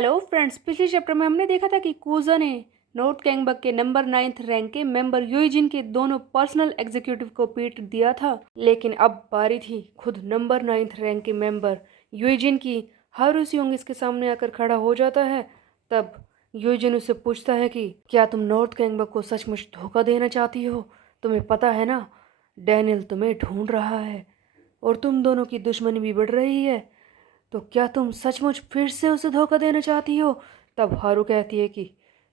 Hello friends, पिछले chapter में हमने देखा था कि कूजा ने नॉर्थ कैंगबक के नंबर 9th रैंक के मेंबर यूजिन के दोनों पर्सनल एग्जीक्यूटिव को पीट दिया था। लेकिन अब बारी थी खुद नंबर 9th रैंक के मेंबर यूजिन की। हारू सियोंग इसके सामने आकर खड़ा हो जाता है। तब यूजिन उससे पूछता है कि क्या तुम नॉर्थ कैंगबक को सचमुच धोखा देना चाहती हो? तुम्हें पता है ना, डैनियल तुम्हें ढूंढ रहा है और तुम दोनों की दुश्मनी भी बढ़ रही है। तो क्या तुम सचमुच फिर से उसे धोखा देना चाहती हो? तब हारू कहती है कि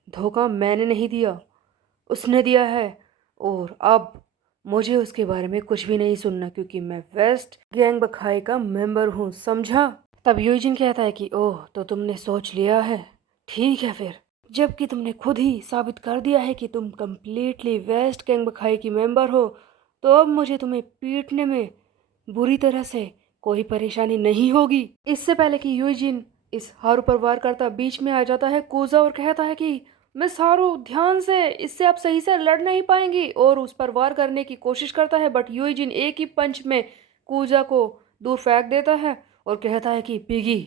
धोखा मैंने नहीं दिया, उसने दिया है। और अब मुझे उसके बारे में कुछ भी नहीं सुनना, क्योंकि मैं वेस्ट गैंग बखाई का मेंबर हूँ, समझा? तब यूजिन कहता है कि ओह, तो तुमने सोच लिया है। ठीक है फिर, जबकि तुमने खुद ही साबित कर दिया है कि तुम कंप्लीटली वेस्ट गैंग बखाई की मेंबर हो, तो अब मुझे तुम्हें पीटने में बुरी तरह से कोई परेशानी नहीं होगी। इससे पहले कि यूजिन इस हारू पर वार करता बीच में आ जाता है कूजा और कहता है कि मिस हारू, ध्यान से, इससे आप सही से लड़ नहीं पाएंगी, और उस पर वार करने की कोशिश करता है। बट यूजिन एक ही पंच में कूजा को दूर फेंक देता है और कहता है कि पिगी,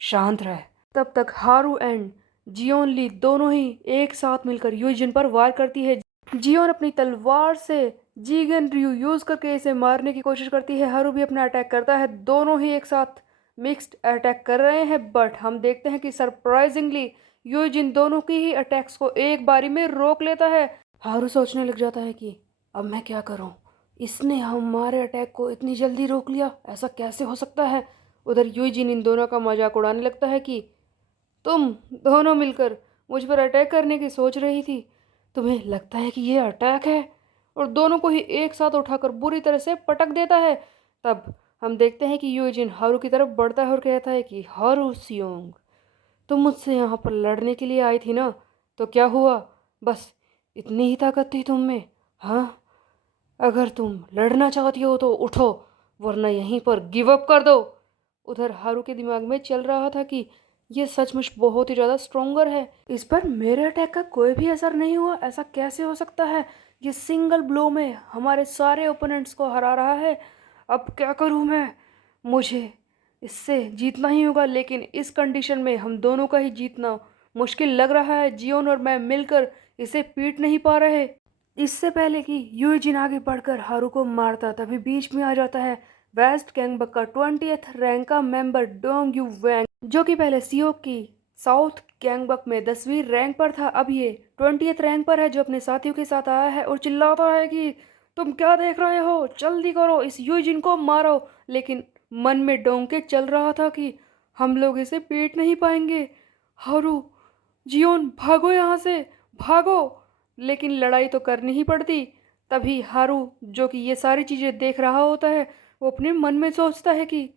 शांत रह। तब तक हारू एंड जियोन ली दोनों ही एक साथ मिलकर यूजिन पर वार करती है। जियोन अपनी तलवार से जीगन रयू यूज करके इसे मारने की कोशिश करती है। हारू भी अपना अटैक करता है। दोनों ही एक साथ मिक्स्ड अटैक कर रहे हैं, बट हम देखते हैं कि सरप्राइजिंगली यूजिन दोनों की ही अटैक्स को एक बारी में रोक लेता है। हारू सोचने लग जाता है कि अब मैं क्या करूं? इसने हमारे अटैक को इतनी जल्दी रोक लिया, ऐसा कैसे हो सकता है? उधर यूजिन इन दोनों का मजाक उड़ाने लगता है कि तुम दोनों मिलकर मुझ पर अटैक करने की सोच रही थी, तुम्हें लगता है कि ये अटैक है? और दोनों को ही एक साथ उठाकर बुरी तरह से पटक देता है। तब हम देखते हैं कि यूजिन हारू की तरफ बढ़ता है और कहता है कि हारू सियोंग, तुम मुझसे यहाँ पर लड़ने के लिए आई थी ना? तो क्या हुआ? बस इतनी ही ताकत थी तुम में? हाँ, अगर तुम लड़ना चाहती हो तो उठो, वरना यहीं पर गिव अप कर दो। उधर हारू के दिमाग में चल रहा था कि ये सचमुच बहुत ही ज़्यादा स्ट्रोंगर है, इस पर मेरे अटैक का कोई भी असर नहीं हुआ, ऐसा कैसे हो सकता है? ये सिंगल ब्लो में हमारे सारे ओपोनेंट्स को हरा रहा है। अब क्या करूँ मैं? मुझे इससे जीतना ही होगा, लेकिन इस कंडीशन में हम दोनों का ही जीतना मुश्किल लग रहा है। जियोन और मैं मिलकर इसे पीट नहीं पा रहे। इससे पहले कि यूजिन आगे बढ़कर हारू को मारता, तभी बीच में आ जाता है वेस्ट गैंगबक का 20th रैंक का मेंबर डोंग यू वैंग, जो कि पहले सीओ की साउथ गैंगबक में 10वीं रैंक पर था। अब ये 20th रैंक पर है, जो अपने साथियों के साथ आया है और चिल्लाता है कि तुम क्या देख रहे हो, जल्दी करो, इस यूजिन को मारो। लेकिन मन में डोंग के चल रहा था कि हम लोग इसे पीट नहीं पाएंगे। हारू, जियोन, भागो यहाँ से, भागो। लेकिन लड़ाई तो करनी ही पड़ती। तभी हारू, जो कि ये सारी चीज़ें देख रहा होता है, वो अपने मन में सोचता है कि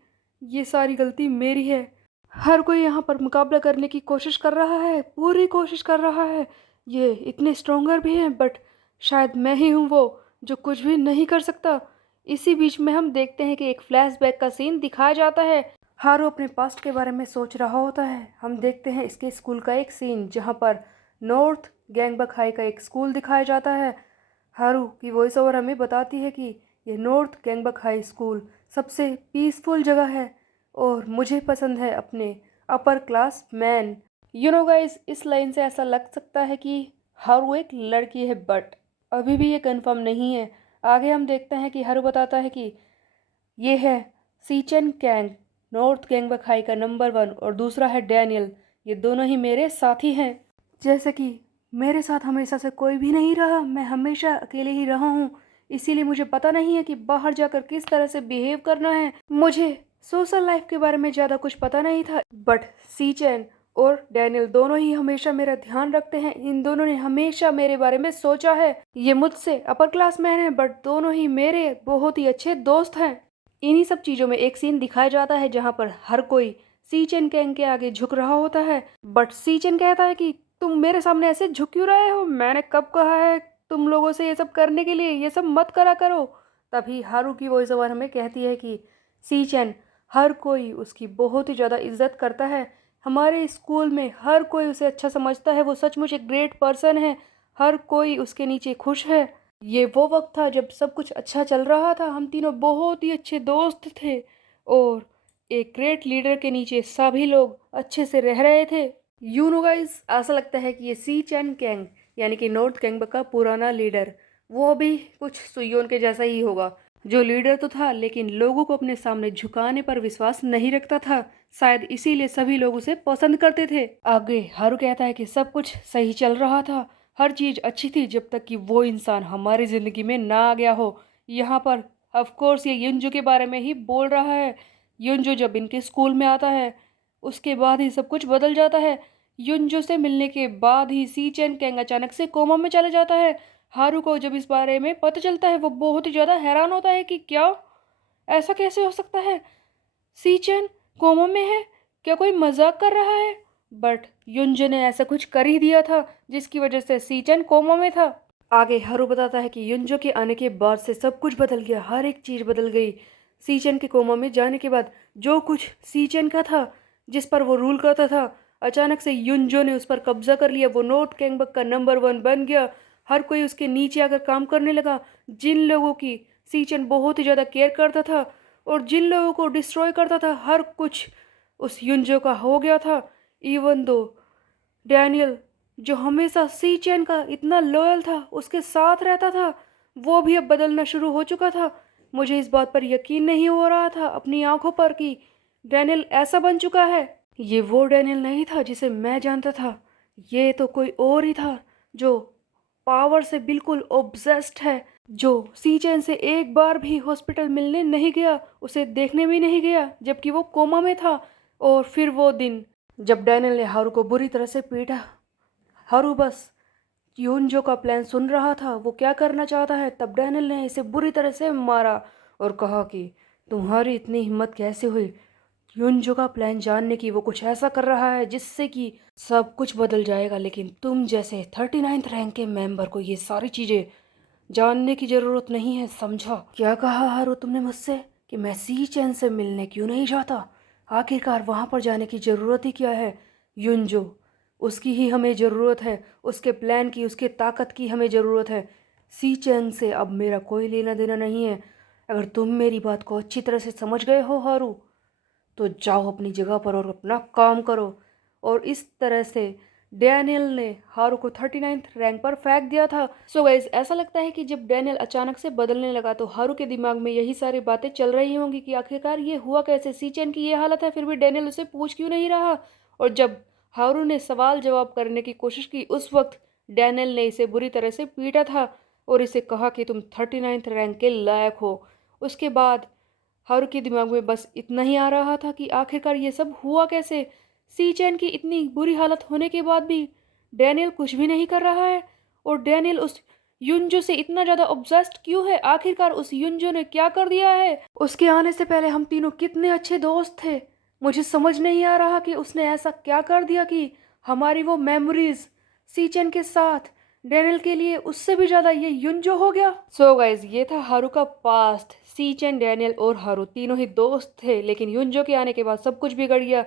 ये सारी गलती मेरी है। हर कोई यहाँ पर मुकाबला करने की कोशिश कर रहा है, पूरी कोशिश कर रहा है। ये इतने स्ट्रोंगर भी हैं, बट शायद मैं ही हूँ वो जो कुछ भी नहीं कर सकता। इसी बीच में हम देखते हैं कि एक फ्लैशबैक का सीन दिखाया जाता है। हारू अपने पास्ट के बारे में सोच रहा होता है। हम देखते हैं इसके स्कूल का एक सीन, जहाँ पर नॉर्थ गैंगबक हाई का एक स्कूल दिखाया जाता है। हारू की वॉइस ओवर हमें बताती है कि ये नॉर्थ गैंगबक हाई स्कूल सबसे पीसफुल जगह है और मुझे पसंद है अपने upper class man. You know guys, इस लाइन से ऐसा लग सकता है कि हारू एक लड़की है, बट अभी भी ये कंफर्म नहीं है। आगे हम देखते हैं कि हारू बताता है कि ये है सीचन कैंग, नॉर्थ गैंगबक हाई का नंबर 1, और दूसरा है डैनियल। ये दोनों ही मेरे साथी हैं। जैसे कि मेरे साथ हमेशा से कोई भी नहीं रहा, मैं हमेशा अकेले ही रहा हूँ, इसीलिए मुझे पता नहीं है कि बाहर जाकर किस तरह से बिहेव करना है। मुझे सोशल लाइफ के बारे में ज़्यादा कुछ पता नहीं था, बट सीचन और डैनियल दोनों ही हमेशा मेरा ध्यान रखते हैं। इन दोनों ने हमेशा मेरे बारे में सोचा है। ये मुझसे अपर क्लास मैन है, बट दोनों ही मेरे बहुत ही अच्छे दोस्त हैं। इन्हीं सब चीज़ों में एक सीन दिखाया जाता है जहाँ पर हर कोई सीचन कैंग के आगे झुक रहा होता है, बट सीचन कहता है कि तुम मेरे सामने ऐसे झुक क्यों रहे हो? मैंने कब कहा है तुम लोगों से ये सब करने के लिए? ये सब मत करा करो। तभी हारू की वॉइस ओवर हमें कहती है कि सीचन, हर कोई उसकी बहुत ही ज़्यादा इज्जत करता है। हमारे स्कूल में हर कोई उसे अच्छा समझता है। वो सचमुच एक ग्रेट पर्सन है। हर कोई उसके नीचे खुश है। ये वो वक्त था जब सब कुछ अच्छा चल रहा था। हम तीनों बहुत ही अच्छे दोस्त थे और एक ग्रेट लीडर के नीचे सभी लोग अच्छे से रह रहे थे। यू नो गाइस, ऐसा लगता है कि ये सी चैन कैंग यानी कि नॉर्थ कैंगबक का पुराना लीडर वो भी कुछ सुयोन के जैसा ही होगा, जो लीडर तो था लेकिन लोगों को अपने सामने झुकाने पर विश्वास नहीं रखता था। शायद इसीलिए सभी लोग उसे पसंद करते थे। आगे हारू कहता है कि सब कुछ सही चल रहा था, हर चीज अच्छी थी जब तक कि वो इंसान हमारी जिंदगी में ना आ गया हो। यहाँ पर ऑफ कोर्स ये युनजो के बारे में ही बोल रहा है। युनजो जब इनके स्कूल में आता है उसके बाद ही सब कुछ बदल जाता है। युनजो से मिलने के बाद ही सी चैन कैंग अचानक से कोमा में चले जाता है। हारू को जब इस बारे में पता चलता है वो बहुत ही ज्यादा हैरान होता है कि क्या ऐसा कैसे हो सकता है, सी चैन कोमा में है, क्या कोई मजाक कर रहा है। बट युनजो ने ऐसा कुछ कर ही दिया था जिसकी वजह से सी चैन कोमा में था। आगे हारू बताता है कि युनजो के आने के बाद से सब कुछ बदल गया, हर एक चीज बदल गई। सीचन के कोमा में जाने के बाद जो कुछ सीचन का था, जिस पर वो रूल करता था, अचानक से युनजो ने उस पर कब्जा कर लिया। वो नॉर्थ कैंगबक का नंबर 1 बन गया। हर कोई उसके नीचे आकर काम करने लगा। जिन लोगों की सीचन बहुत ही ज़्यादा केयर करता था और जिन लोगों को डिस्ट्रॉय करता था, हर कुछ उस युनजो का हो गया था। इवन दो डैनियल, जो हमेशा सी चैन का इतना लॉयल था, उसके साथ रहता था, वो भी अब बदलना शुरू हो चुका था। मुझे इस बात पर यकीन नहीं हो रहा था अपनी आंखों पर कि डैनियल ऐसा बन चुका है। ये वो डैनियल नहीं था जिसे मैं जानता था, ये तो कोई और ही था जो पावर से बिल्कुल ऑब्सेस्ड है, जो सी चैन से एक बार भी हॉस्पिटल मिलने नहीं गया, उसे देखने भी नहीं गया जबकि वो कोमा में था। और फिर वो दिन जब डैनियल ने हारू को बुरी तरह से पीटा। हारू बस यूनजो का प्लान सुन रहा था, वो क्या करना चाहता है, तब डैनियल ने इसे बुरी तरह से मारा और कहा कि तुम्हारी इतनी हिम्मत कैसे हुई यूनजो का प्लान जानने की। वो कुछ ऐसा कर रहा है जिससे कि सब कुछ बदल जाएगा, लेकिन तुम जैसे 39th रैंक के मेंबर को ये सारी चीज़ें जानने की ज़रूरत नहीं है, समझा। क्या कहा हारू तुमने मुझसे कि मैं सी चैन से मिलने क्यों नहीं जाता? आखिरकार वहाँ पर जाने की ज़रूरत ही क्या है? युनजो, उसकी ही हमें ज़रूरत है, उसके प्लान की, उसके ताकत की हमें ज़रूरत है। सी चैन से अब मेरा कोई लेना देना नहीं है। अगर तुम मेरी बात को अच्छी तरह से समझ गए हो हारू, तो जाओ अपनी जगह पर और अपना काम करो। और इस तरह से डैनियल ने हारू को 39th रैंक पर फेंक दिया था। सो गाइज, ऐसा लगता है कि जब डैनियल अचानक से बदलने लगा तो हारू के दिमाग में यही सारी बातें चल रही होंगी कि आखिरकार ये हुआ कैसे, सीचेन की ये हालत है फिर भी डैनियल उसे पूछ क्यों नहीं रहा। और जब हारू ने सवाल जवाब करने की कोशिश की उस वक्त डैनियल ने इसे बुरी तरह से पीटा था और इसे कहा कि तुम 39th रैंक के लायक हो। उसके बाद हारू के दिमाग में बस इतना ही आ रहा था कि आखिरकार ये सब हुआ कैसे। सी चैन की इतनी बुरी हालत होने के बाद भी डैनियल कुछ भी नहीं कर रहा है। और डैनियल उस युनजो से इतना ज़्यादा ऑब्सेस्ड क्यों है? आखिरकार उस युनजो ने क्या कर दिया है? उसके आने से पहले हम तीनों कितने अच्छे दोस्त थे। मुझे समझ नहीं आ रहा कि उसने ऐसा क्या कर दिया कि हमारी वो मेमोरीज सी चैन के साथ डैनियल के लिए उससे भी ज्यादा ये युनजो हो गया। सो गाइज, ये था हारू का पास्ट। सीचेन, डैनियल और हारू तीनों ही दोस्त थे, लेकिन युनजो के आने के बाद सब कुछ बिगड़ गया।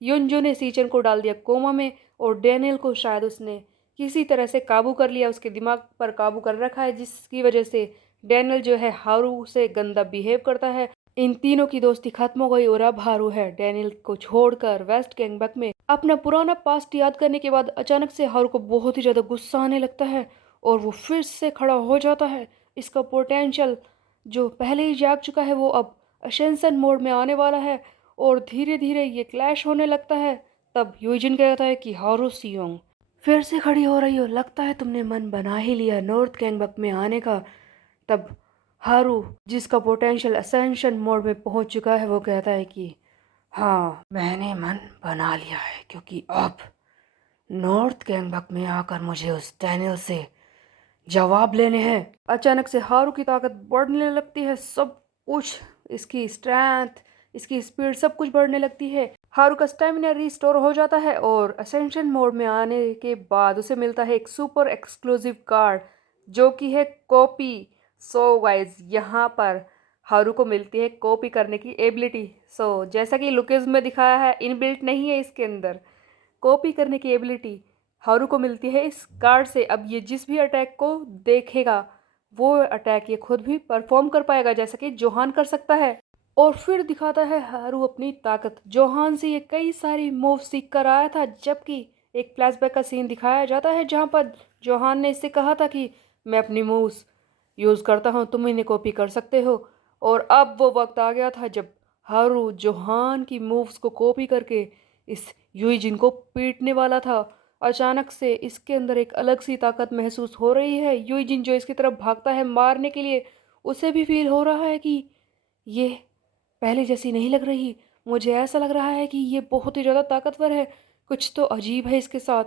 युनजो ने सीचेन को डाल दिया कोमा में और डैनियल को शायद उसने किसी तरह से काबू कर लिया, उसके दिमाग पर काबू कर रखा है, जिसकी वजह से डैनियल जो है हारू से गंदा बिहेव करता है। इन तीनों की दोस्ती खत्म हो गई और अब हारू है डैनियल को छोड़कर वेस्ट कैंगबक में। अपना पुराना पास्ट याद करने के बाद अचानक से हारू को बहुत ही ज़्यादा गुस्सा आने लगता है और वो फिर से खड़ा हो जाता है। इसका पोटेंशियल जो पहले ही जाग चुका है वो अब असेंशन मोड में आने वाला है और धीरे धीरे ये क्लैश होने लगता है। तब यूजिन कहता है कि हारू सियोंग, फिर से खड़ी हो रही हो, लगता है तुमने मन बना ही लिया नॉर्थ कैंगबक में आने का। तब हारू, जिसका पोटेंशियल असेंशन मोड में पहुंच चुका है, वो कहता है कि हाँ, मैंने मन बना लिया है, क्योंकि अब नॉर्थ कैंगबक में आकर मुझे उस डैनियल से जवाब लेने हैं। अचानक से हारू की ताकत बढ़ने लगती है, सब कुछ, इसकी स्ट्रेंथ, इसकी स्पीड, सब कुछ बढ़ने लगती है। हारू का स्टेमिना रिस्टोर हो जाता है और असेंशन मोड में आने के बाद उसे मिलता है एक सुपर एक्सक्लूसिव कार्ड जो कि है कॉपी। सो गाइज, यहाँ पर हारू को मिलती है कॉपी करने की एबिलिटी। सो जैसा कि लुकेज में दिखाया है, इनबिल्ट नहीं है इसके अंदर कॉपी करने की एबिलिटी हारू को मिलती है इस कार्ड से। अब ये जिस भी अटैक को देखेगा वो अटैक ये खुद भी परफॉर्म कर पाएगा, जैसा कि जोहान कर सकता है। और फिर दिखाता है हारू अपनी ताकत। जोहान से ये कई सारी मूव सीख कर आया था, जबकि एक फ्लैशबैक का सीन दिखाया जाता है जहाँ पर जोहान ने इससे कहा था कि मैं अपनी मूव्स यूज़ करता हूँ, तुम इन्हें कॉपी कर सकते हो। और अब वो वक्त आ गया था जब हारू जोहान की मूव्स को कॉपी करके इस यूइजिन को पीटने वाला था। अचानक से इसके अंदर एक अलग सी ताकत महसूस हो रही है। यूइजिन जो इसकी तरफ भागता है मारने के लिए, उसे भी फील हो रहा है कि ये पहले जैसी नहीं लग रही। मुझे ऐसा लग रहा है कि ये बहुत ही ज़्यादा ताकतवर है। कुछ तो अजीब है इसके साथ।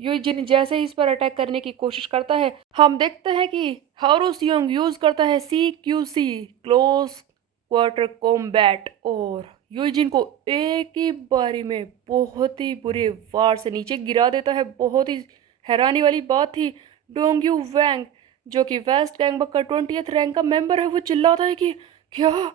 यूजिन जैसे ही इस पर अटैक करने की कोशिश करता है, हम देखते हैं कि हारू सियोंग यूज करता है CQC, क्लोज क्वार्टर कॉम्बैट, और यूजिन को एक ही बारी में बहुत ही बुरे वार से नीचे गिरा देता है। बहुत ही हैरानी वाली बात थी, डोंगयू वैंग जो कि वेस्ट गैंगबक का 20th रैंक का मेंबर है, वो चिल्लाता है कि क्या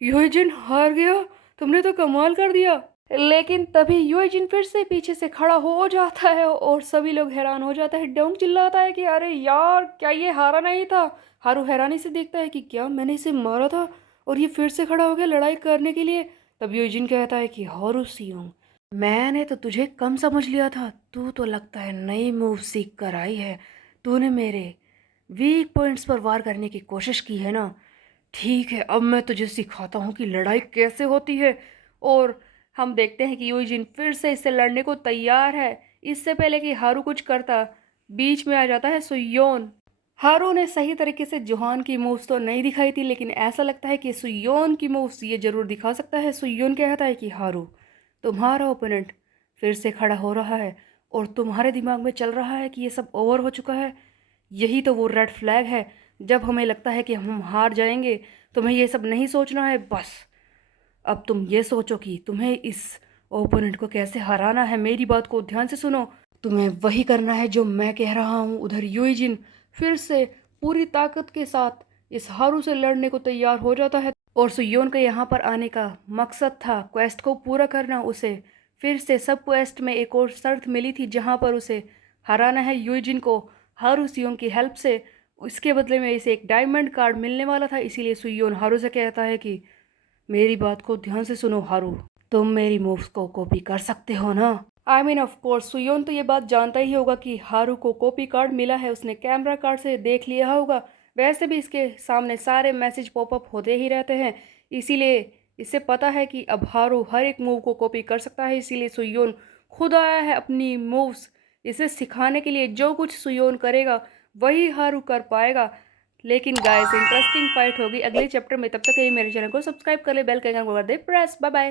यूजिन हार गया, तुमने तो कमाल कर दिया। लेकिन तभी यूजिन फिर से पीछे से खड़ा हो जाता है और सभी लोग हैरान हो जाते हैं। डोंग चिल्लाता है कि अरे यार, क्या ये हारा नहीं था। हारू हैरानी से देखता है कि क्या मैंने इसे मारा था और ये फिर से खड़ा हो गया लड़ाई करने के लिए। तब यूजिन कहता है कि हारू सियोंग, मैंने तो तुझे कम समझ लिया था, तू तो लगता है नई मूव सीख कर आई है। तूने मेरे वीक पॉइंट्स पर वार करने की कोशिश की है ना। ठीक है, अब मैं तुझे सिखाता हूँ कि लड़ाई कैसे होती है। और हम देखते हैं कि यूजिन फिर से इससे लड़ने को तैयार है। इससे पहले कि हारू कुछ करता, बीच में आ जाता है सुयोन। हारू ने सही तरीके से जोहान की मूव्स तो नहीं दिखाई थी, लेकिन ऐसा लगता है कि सुयोन की मूव्स ये जरूर दिखा सकता है। सुयोन कहता है कि हारू, तुम्हारा ओपोनेंट फिर से खड़ा हो रहा है और तुम्हारे दिमाग में चल रहा है कि ये सब ओवर हो चुका है। यही तो वो रेड फ्लैग है। जब हमें लगता है कि हम हार जाएंगे, तुम्हें ये सब नहीं सोचना है। बस अब तुम ये सोचो कि तुम्हें इस ओपोनेंट को कैसे हराना है। मेरी बात को ध्यान से सुनो, तुम्हें वही करना है जो मैं कह रहा हूँ। उधर यूजिन फिर से पूरी ताकत के साथ इस हारू से लड़ने को तैयार हो जाता है। और सुयोन के यहाँ पर आने का मकसद था क्वेस्ट को पूरा करना। उसे फिर से सब क्वेस्ट में एक और शर्त मिली थी जहाँ पर उसे हराना है यूजिन को हारू सियोन की हेल्प से। इसके बदले में इसे एक डायमंड कार्ड मिलने वाला था। इसीलिए सुयोन हारू से कहता है कि मेरी बात को ध्यान से सुनो हारू, तुम मेरी मूव्स को कॉपी कर सकते हो ना। आई मीन ऑफ कोर्स सुयोन तो ये बात जानता ही होगा कि हारू को कॉपी कार्ड मिला है, उसने कैमरा कार्ड से देख लिया होगा। वैसे भी इसके सामने सारे मैसेज पॉपअप होते ही रहते हैं, इसीलिए इसे पता है कि अब हारू हर एक मूव को कॉपी कर सकता है। इसीलिए सुयोन खुद आया है अपनी मूव्स इसे सिखाने के लिए। जो कुछ सुयोन करेगा वही हारू कर पाएगा। लेकिन गाइस, इंटरेस्टिंग फाइट होगी अगले चैप्टर में। तब तक के लिए मेरे चैनल को सब्सक्राइब कर ले, बेल के आइकन को कर दे प्रेस। Bye bye.